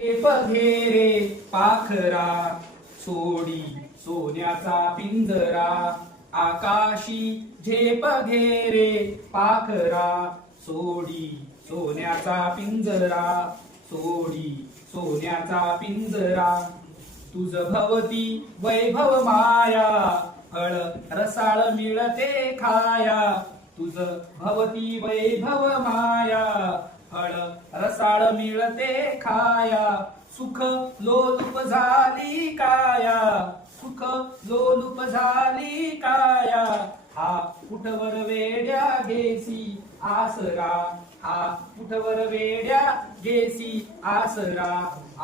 घेरे पाखरा सोडी सोन्याचा पिंजरा आकाशी झेप घेरे पाखरा सोडी सोन्याचा पिंजरा सोडी सोन्याचा पिंजरा तुझ भवती वैभव माया फळ रसाळ मिळते खाया तुझ भवती वैभव माया फळ रसाळ मिळते खाया सुख लोलुप झाली काया सुख लोलुप झाली काया हा कुठवर वेड्या घेसी आसरा हा कुठवर वेड्या घेसी आसरा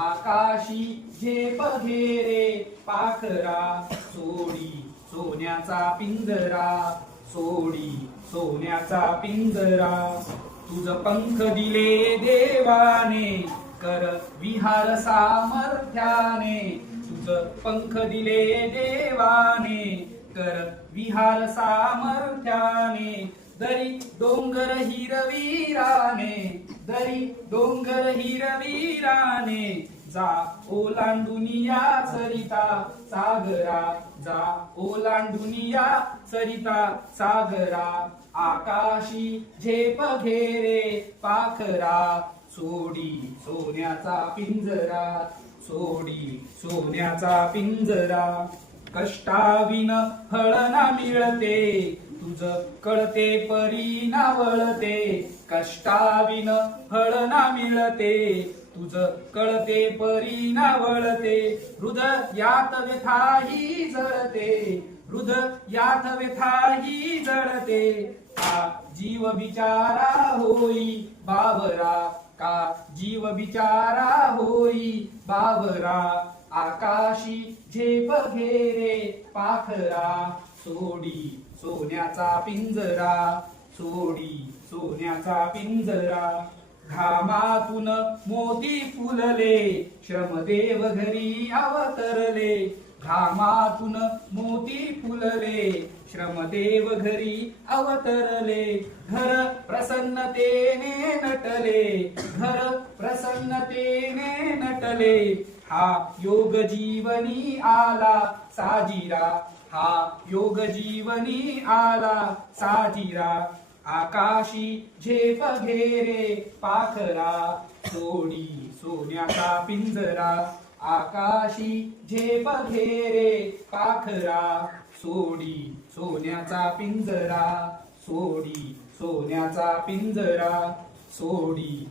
आकाशी झेप घेरे पाखरा सोडी सोन्याचा पिंजरा सोडी सोन्याचा पिंजरा तुझ पंख दिले देवाने कर विहार सामर्थ्याने तुझ पंख दिले देवाने कर विहार सामर्थ्याने दरी डोंगर हिरवीराने दरी डोंगर हिरवीराने जा ओलांडुनिया सरिता सागरा जा ओलांडुनिया सरिता सागरा आकाशी झेप घेरे पाखरा सोडी सोन्याचा पिंजरा सोडी सोन्याचा पिंजरा कष्टाविन फळ ना मिळते तुझ कळते परी ना वळते कष्टाविन फळ ना मिळते तुझ कळते परी ना वळते हृदयात व्यथाही जळते हृदयात व्यथाही जळते का जीव बिचारा होई बावरा का जीव बिचारा होई बावरा आकाशी झेप घेरे पाखरा सोडी सोन्याचा पिंजरा सोडी सोन्याचा पिंजरा घामातून मोती फुलले श्रमदेव घरी अवतरले घामातून मोती फुलले श्रमदेव घरी अवतरले घर प्रसन्नतेने नटले घर प्रसन्नतेने नटले हा योग जीवनी आला साजिरा हा योग जीवनी आला साजिरा आकाशी झेप घेरे पाखरा सोडी सोन्याचा पिंजरा आकाशी झेप घेरे पाखरा सोडी सोन्याचा पिंजरा सोडी सोन्याचा पिंजरा सोडी